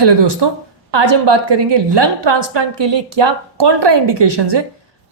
Hello दोस्तों, आज हम बात करेंगे लंग ट्रांसप्लांट के लिए क्या कॉन्ट्रा इंडिकेशंस है।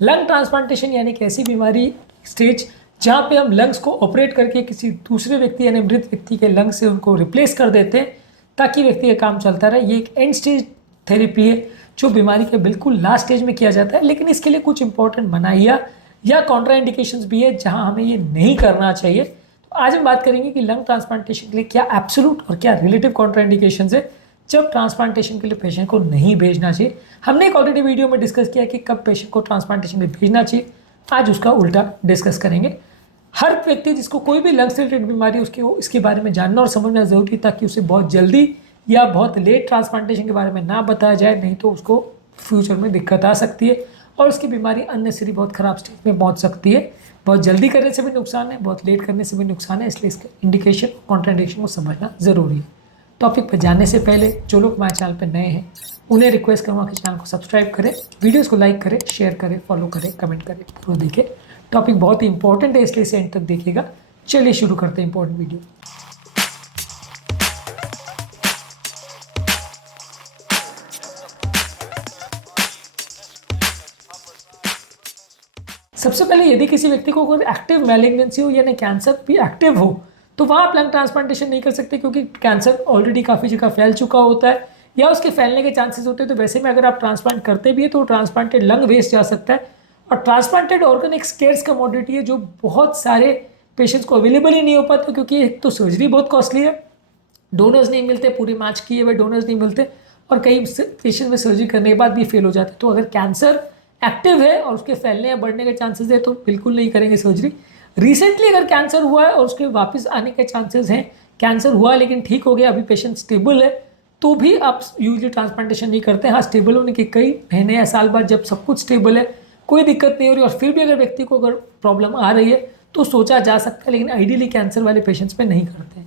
लंग ट्रांसप्लांटेशन यानी एक ऐसी बीमारी स्टेज जहाँ पे हम लंग्स को ऑपरेट करके किसी दूसरे व्यक्ति यानी मृत व्यक्ति के लंग से उनको रिप्लेस कर देते हैं ताकि व्यक्ति का काम चलता रहे। ये एक एंड स्टेज थेरेपी है जो बीमारी के बिल्कुल लास्ट स्टेज में किया जाता है, लेकिन इसके लिए कुछ इंपॉर्टेंट मनाहिया या कॉन्ट्रा इंडिकेशंस भी है जहाँ हमें ये नहीं करना चाहिए। तो आज हम बात करेंगे कि लंग ट्रांसप्लांटेशन के लिए क्या एब्सोल्यूट और क्या रिलेटिव कॉन्ट्रा इंडिकेशंस है जब ट्रांसप्लांटेशन के लिए पेशेंट को नहीं भेजना चाहिए। हमने एक ऑलरेडी वीडियो में डिस्कस किया कि कब पेशेंट को ट्रांसप्लांटेशन में भेजना चाहिए, आज उसका उल्टा डिस्कस करेंगे। हर व्यक्ति जिसको कोई भी लंग्स से रिलेटेड बीमारी उसके इसके बारे में जानना और समझना जरूरी ताकि उसे बहुत जल्दी या बहुत लेट ट्रांसप्लांटेशन के बारे में ना बताया जाए, नहीं तो उसको फ्यूचर में दिक्कत आ सकती है और उसकी बीमारी अननेसेसरी बहुत ख़राब स्टेज में पहुंच सकती है। बहुत जल्दी करने से भी नुकसान है, बहुत लेट करने से भी नुकसान है, इसलिए इसके इंडिकेशन कॉन्ट्राइंडिकेशन को समझना ज़रूरी है। टॉपिक पर जाने से पहले जो लोग हमारे चैनल पर नए हैं उन्हें रिक्वेस्ट करूँगा कि चैनल को सब्सक्राइब करें, वीडियोस को लाइक करें, शेयर करें, फॉलो करें, कमेंट करें, पूरा देखें। टॉपिक बहुत ही इंपॉर्टेंट है इसलिए इसे एंड तक देखिएगा। चलिए शुरू करते हैं इंपॉर्टेंट वीडियो। सबसे पहले यदि किसी व्यक्ति को कोई एक्टिव मैलिग्नेंसी हो यानी कैंसर भी एक्टिव हो तो वहाँ आप लंग ट्रांसप्लांटेशन नहीं कर सकते क्योंकि कैंसर ऑलरेडी काफ़ी जगह फैल चुका होता है या उसके फैलने के चांसेस होते हैं। तो वैसे में अगर आप ट्रांसप्लांट करते भी है तो ट्रांसप्लांटेड लंग वेस्ट जा सकता है। और ट्रांसप्लांटेड ऑर्गन एक स्केर्स कमोडिटी है जो बहुत सारे पेशेंट्स को अवेलेबल ही नहीं हो पाता क्योंकि एक तो सर्जरी बहुत कॉस्टली है, डोनर्स नहीं मिलते, पूरी मैच किए हुए डोनर्स नहीं मिलते और कई पेशेंट में सर्जरी करने के बाद भी फेल हो जाते। तो अगर कैंसर एक्टिव है और उसके फैलने या बढ़ने के चांसेस है तो बिल्कुल नहीं करेंगे सर्जरी। रिसेंटली अगर कैंसर हुआ है और उसके वापस आने के चांसेस हैं, कैंसर हुआ लेकिन ठीक हो गया, अभी पेशेंट स्टेबल है, तो भी आप यूजली ट्रांसप्लांटेशन नहीं करते। हाँ, स्टेबल होने के कई महीने या साल बाद जब सब कुछ स्टेबल है, कोई दिक्कत नहीं हो रही और फिर भी अगर व्यक्ति को अगर प्रॉब्लम आ रही है तो सोचा जा सकता है, लेकिन आइडियली कैंसर वाले पेशेंट्स पे नहीं करते हैं।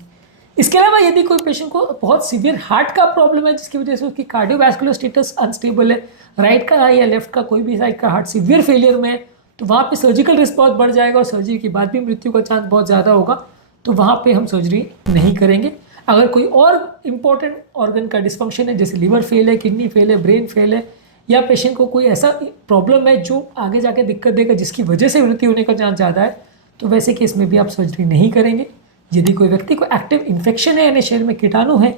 इसके अलावा यदि कोई पेशेंट को बहुत सीवियर हार्ट का प्रॉब्लम है जिसकी वजह से उसकी कार्डियोवैस्कुलर स्टेटस अनस्टेबल है, राइट का या लेफ्ट का कोई भी साइड का हार्ट सीवियर फेलियर में है, तो वहाँ पे सर्जिकल रिस्क बहुत बढ़ जाएगा और सर्जरी के बाद भी मृत्यु का चांस बहुत ज़्यादा होगा, तो वहाँ पे हम सर्जरी नहीं करेंगे। अगर कोई और इम्पॉर्टेंट ऑर्गन का डिस्फंक्शन है जैसे लिवर फेल है, किडनी फेल है, ब्रेन फेल है या पेशेंट को कोई ऐसा प्रॉब्लम है जो आगे जाके दिक्कत देगा जिसकी वजह से मृत्यु होने का चांस ज़्यादा है, तो वैसे केस में भी आप सर्जरी नहीं करेंगे। यदि कोई व्यक्ति को एक्टिव इन्फेक्शन है यानी शरीर में कीटाणु है,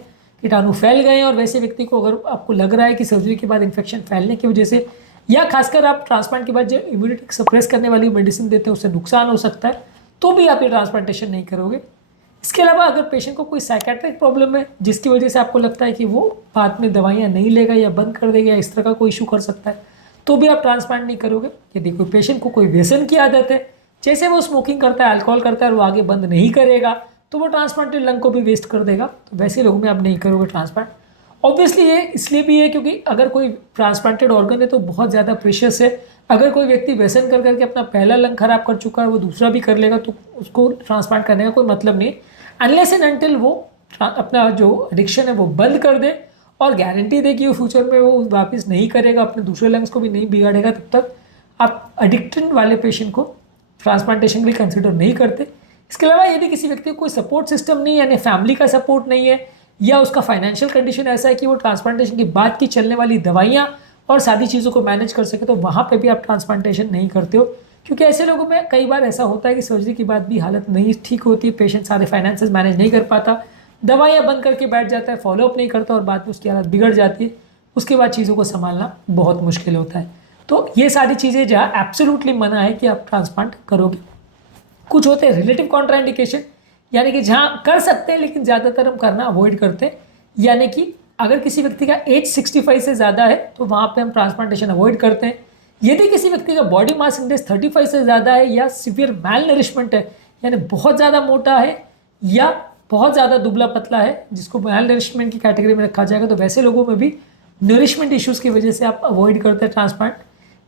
कीटाणु फैल गए हैं और वैसे व्यक्ति को अगर आपको लग रहा है कि सर्जरी के बाद इन्फेक्शन फैलने की वजह से या खासकर आप ट्रांसप्लांट के बाद जो इम्यूनिटी सप्रेस करने वाली मेडिसिन देते हैं उससे नुकसान हो सकता है, तो भी आप ये ट्रांसप्लांटेशन नहीं करोगे। इसके अलावा अगर पेशेंट को कोई साइकेट्रिक प्रॉब्लम है जिसकी वजह से आपको लगता है कि वो बाद में दवाइयाँ नहीं लेगा या बंद कर देगा या इस तरह का कोई इशू कर सकता है, तो भी आप ट्रांसप्लांट नहीं करोगे। यदि कोई पेशेंट को कोई व्यसन की आदत है, जैसे वो स्मोकिंग करता है, अल्कोहल करता है और वो आगे बंद नहीं करेगा, तो वो ट्रांसप्लांटेड लंग को भी वेस्ट कर देगा, तो वैसे लोगों में आप नहीं करोगे ट्रांसप्लांट। ऑब्वियसली ये इसलिए भी है क्योंकि अगर कोई ट्रांसप्लांटेड ऑर्गन है तो बहुत ज़्यादा प्रेशियस है। अगर कोई व्यक्ति व्यसन कर करके अपना पहला लंग खराब कर चुका है, वो दूसरा भी कर लेगा, तो उसको ट्रांसप्लांट करने का कोई मतलब नहीं, अनलेस एंड अनटिल वो अपना जो एडिक्शन है वो बंद कर दे और गारंटी दे कि वो फ्यूचर में वो वापस नहीं करेगा, अपने दूसरे लंग्स को भी नहीं बिगाड़ेगा, तब तक आप एडिक्टेड वाले पेशेंट को ट्रांसप्लांटेशन के लिए कंसिडर नहीं करते। इसके अलावा यदि किसी व्यक्ति को कोई सपोर्ट सिस्टम नहीं है यानी फैमिली का सपोर्ट नहीं है या उसका फाइनेंशियल कंडीशन ऐसा है कि वो ट्रांसप्लांटेशन के बाद की चलने वाली दवाइयाँ और सारी चीज़ों को मैनेज कर सके, तो वहाँ पे भी आप ट्रांसप्लांटेशन नहीं करते हो। क्योंकि ऐसे लोगों में कई बार ऐसा होता है कि सर्जरी के बाद भी हालत नहीं ठीक होती है, पेशेंट सारे फाइनेंसेस मैनेज नहीं कर पाता, दवाइयाँ बंद करके बैठ जाता है, फॉलोअप नहीं करता और बाद में उसकी हालत बिगड़ जाती है, उसके बाद चीज़ों को संभालना बहुत मुश्किल होता है। तो ये सारी चीज़ें जहाँ एब्सोल्युटली मना है कि आप ट्रांसप्लांट करोगे। कुछ होते हैं रिलेटिव कॉन्ट्राइंडिकेशन यानी कि जहाँ कर सकते हैं लेकिन ज़्यादातर हम करना अवॉइड करते हैं, यानी कि अगर किसी व्यक्ति का एज 65 से ज़्यादा है तो वहाँ पे हम ट्रांसप्लांटेशन अवॉइड करते हैं। यदि किसी व्यक्ति का बॉडी मास इंडेक्स 35 से ज़्यादा है या सिवियर मैल नरिशमेंट है यानी बहुत ज़्यादा मोटा है या बहुत ज़्यादा दुबला पतला है जिसको मैल नरिशमेंट की कैटेगरी में रखा जाएगा, तो वैसे लोगों में भी नरिशमेंट इश्यूज़ की वजह से आप अवॉइड करते हैं ट्रांसप्लांट।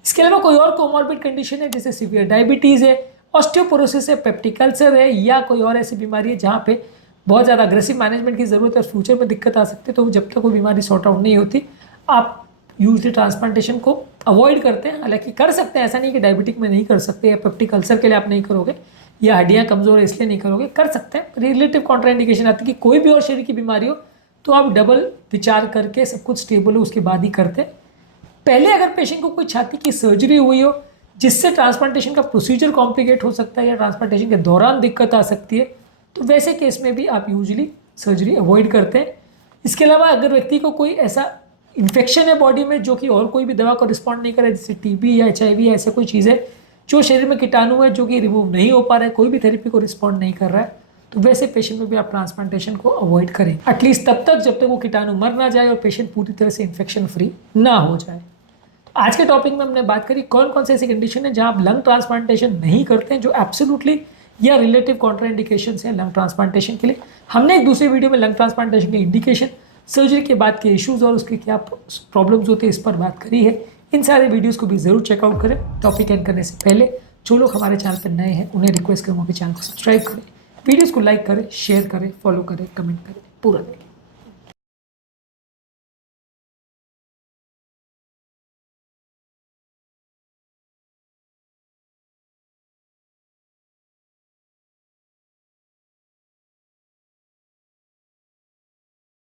इसके अलावा कोई और कोमॉर्बिड कंडीशन है जैसे सिवियर डायबिटीज़ है, ऑस्टियोपोरोसिस है, पेप्टिक अल्सर है या कोई और ऐसी बीमारी है जहाँ पे बहुत ज़्यादा अग्रेसिव मैनेजमेंट की ज़रूरत है और फ्यूचर में दिक्कत आ सकती है, तो जब तक कोई बीमारी सॉर्ट आउट नहीं होती आप यूजली ट्रांसप्लांटेशन को अवॉइड करते हैं। हालांकि कर सकते हैं, ऐसा नहीं कि डायबिटिक में नहीं कर सकते या पेप्टिक अल्सर के लिए आप नहीं करोगे या हड्डियाँ कमज़ोर है इसलिए नहीं करोगे, कर सकते हैं। रिलेटिव कॉन्ट्राइंडिकेशन आती है कि कोई भी और शरीर की बीमारी हो तो आप डबल विचार करके सब कुछ स्टेबल हो उसके बाद ही करते हैं। पहले अगर पेशेंट को कोई छाती की सर्जरी हुई हो जिससे ट्रांसप्लांटेशन का प्रोसीजर कॉम्प्लिकेट हो सकता है या ट्रांसप्लांटेशन के दौरान दिक्कत आ सकती है, तो वैसे केस में भी आप यूजुअली सर्जरी अवॉइड करते हैं। इसके अलावा अगर व्यक्ति को कोई ऐसा इन्फेक्शन है बॉडी में जो कि और कोई भी दवा को रिस्पॉन्ड नहीं करे, जैसे टीबी या HIV ऐसा कोई चीज़ है जो शरीर में कीटाणु है जो कि रिमूव नहीं हो पा रहा है, कोई भी थेरेपी को रिस्पॉन्ड नहीं कर रहा है, तो वैसे पेशेंट में भी आप ट्रांसप्लांटेशन को अवॉइड करें, एटलीस्ट तब तक जब तक वो कीटाणु मर ना जाए और पेशेंट पूरी तरह से इन्फेक्शन फ्री ना हो जाए। तो आज के टॉपिक में हमने बात करी कौन कौन से ऐसी कंडीशन है जहां आप लंग ट्रांसप्लांटेशन नहीं करते हैं, जो एब्सोल्युटली या रिलेटिव कॉन्ट्राइंडिकेशन है लंग ट्रांसप्लांटेशन के लिए। हमने एक दूसरे वीडियो में लंग ट्रांसप्लांटेशन के इंडिकेशन, सर्जरी के बाद के इश्यूज और उसके क्या प्रॉब्लम्स होते हैं इस पर बात करी है। इन सारे वीडियोस को भी जरूर चेकआउट करें। टॉपिक एंड करने से पहले जो लोग हमारे चैनल पर नए हैं उन्हें रिक्वेस्ट करूँगा कि चैनल को सब्सक्राइब करें, वीडियोस को लाइक करें, शेयर करें, फॉलो करें, कमेंट करें, पूरा देखें।